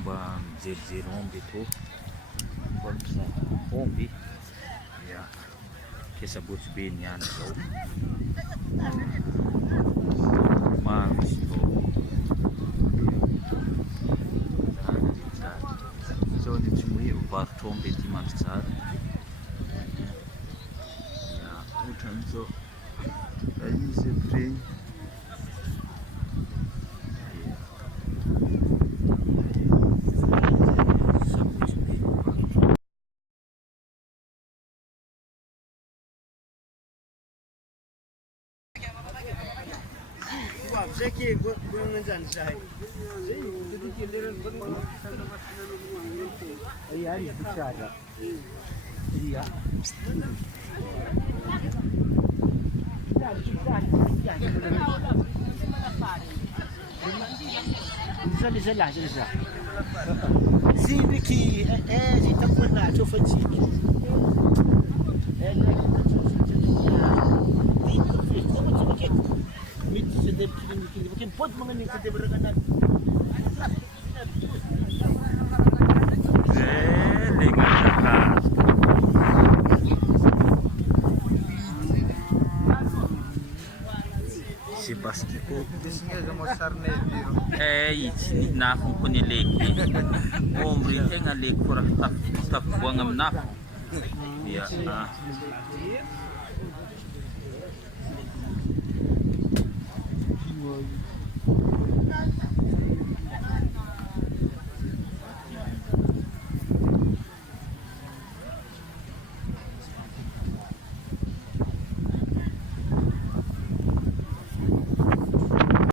mba mijery omby eto. Mba mizaha omby. Ya, ke Sabotsy be niany zao. Maro izy tô. Zao ny tsy hoe mivarotra omby ety Mandritsara. Ya, ohatran'izao izy regny. Zaki mengenjan saya. Iya, bicara. Iya. Bisa. Sini ki kita pernah coba sini. Mungkin pot mengenai kita berkenaan. Si Bastiko itsy nafony ko ny aleky omby tegna aleky fô raha tafiboagna amin'ny nafo. Ya.